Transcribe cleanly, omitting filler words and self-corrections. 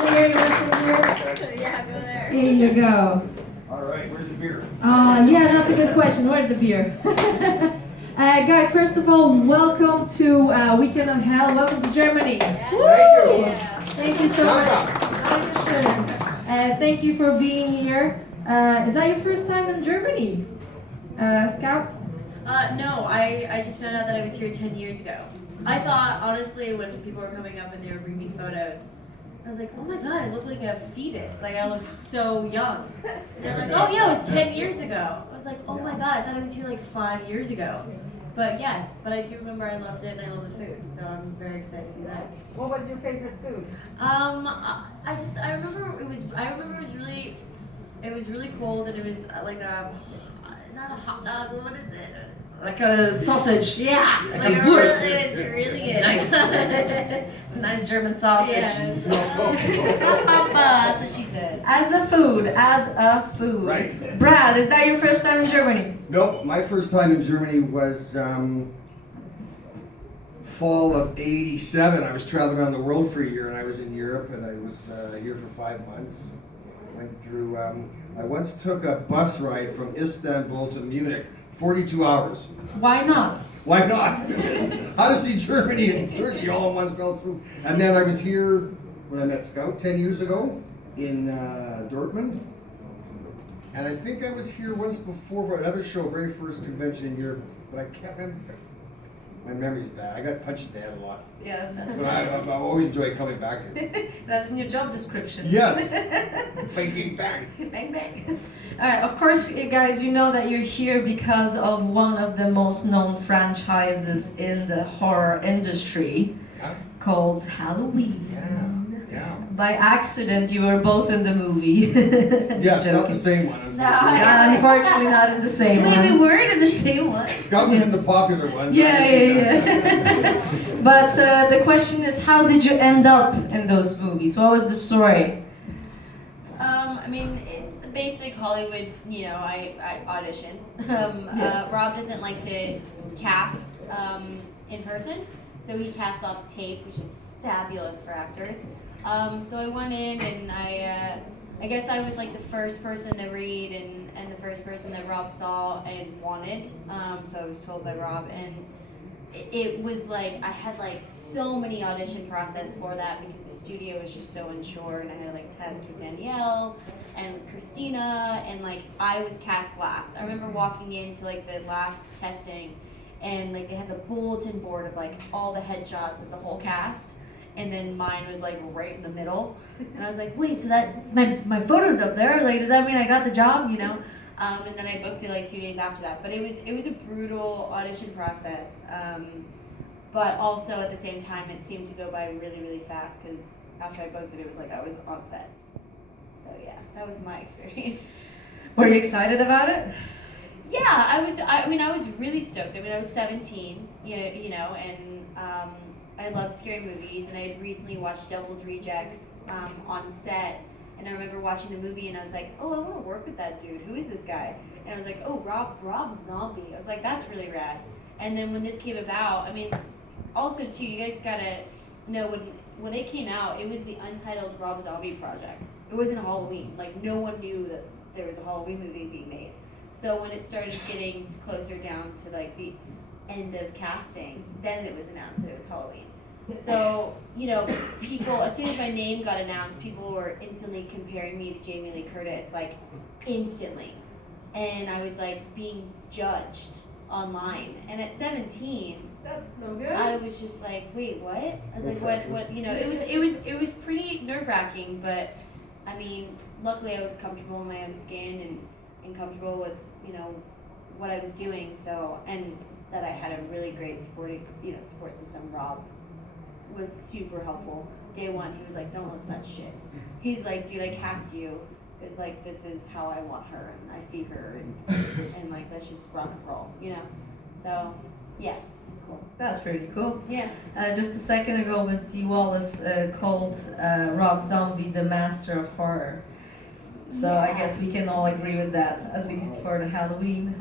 sit here? You want to sit here? Yeah, go there. Here you go. All right, where's the beer? Yeah, that's a good question. Where's the beer? Guys, first of all, welcome to Weekend of Hell. Welcome to Germany. Woo! Thank you so much. Thank you for being here. Is that your first time in Germany, Scout? No, I just found out that I was here 10 years ago. I thought, honestly, when people were coming up and they were bringing me photos, I was like, oh my god, I look like a fetus. Like, I look so young. And they're like, oh yeah, it was 10 years ago. I was like, oh my god, I thought I was here like 5 years ago. But yes, but I do remember I loved it and I love the food, so I'm very excited to be back. What was your favorite food? I remember it was really cold and it was like not a hot dog, what is it? Like a sausage. Yeah, like a Wurst. It's really good. Nice. Nice German sausage. Yeah. That's what she said. As a food. Right. Brad, is that your first time in Germany? Nope, my first time in Germany was fall of '87. I was traveling around the world for a year, and I was in Europe, and I was here for 5 months. Went through. I once took a bus ride from Istanbul to Munich, 42 hours. Why not? Why not? How to see Germany and Turkey all in one fell swoop. And then I was here when I met Scout 10 years ago in Dortmund. And I think I was here once before for another show, very first convention in Europe, but I can't remember. My memory's bad. I got punched in the head a lot. Yeah, But I always enjoy coming back here. that's in your job description. Yes. Bang, bang, bang. Bang, bang. Of course, guys, you know that you're here because of one of the most known franchises in the horror industry, Yeah. called Halloween. Yeah. By accident, you were both in the movie. Yes, not Joking. the same one, unfortunately. Yeah, unfortunately, not in the same Wait, we one. weren't in the same one? Scout was in the popular ones. Yeah. But the question is, how did you end up in those movies? What was the story? I mean, it's the basic Hollywood, I audition. Rob doesn't like to cast in person, so he casts off tape, which is fabulous for actors. So I went in and I guess I was like the first person to read and the first person that Rob saw and wanted. So I was told by Rob, and it was like I had like so many audition process for that because the studio was just so unsure, and I had like tests with Danielle and Christina, and like I was cast last. I remember walking into like the last testing, and like they had the bulletin board of like all the headshots of the whole cast, and then mine was like right in the middle, and I was like, wait, so that my photo's up there? Like, does that mean I got the job? And then I booked it like 2 days after that. But it was a brutal audition process. But also at the same time, it seemed to go by really, really fast because after I booked it, it was like I was on set. So yeah, that was my experience. Were you excited about it? Yeah, I was really stoked. I was 17, and I love scary movies, and I had recently watched Devil's Rejects on set. And I remember watching the movie, and I was like, oh, I want to work with that dude. Who is this guy? And I was like, oh, Rob Zombie. I was like, that's really rad. And then when this came about, also too, you guys gotta know when it came out, it was the untitled Rob Zombie project. It wasn't Halloween. Like, no one knew that there was a Halloween movie being made. So when it started getting closer down to like the end of casting, then it was announced that it was Halloween. So, people, as soon as my name got announced, people were instantly comparing me to Jamie Lee Curtis, like, instantly. And I was, like, being judged online. And at 17, That's no good. I was just like, wait, what? I was like, what, it was pretty nerve-wracking, but, luckily I was comfortable in my own skin and comfortable with, what I was doing, so, and that I had a really great support system. Rob was super helpful. Day one, he was like, don't listen to that shit. He's like, dude, I cast you. It's like, this is how I want her, and I see her, and like, let's just rock and roll, So, yeah, it's cool. That's pretty cool. Yeah. Just a second ago, Ms. D. Wallace called Rob Zombie the master of horror. So I guess we can all agree with that, at least for the Halloween.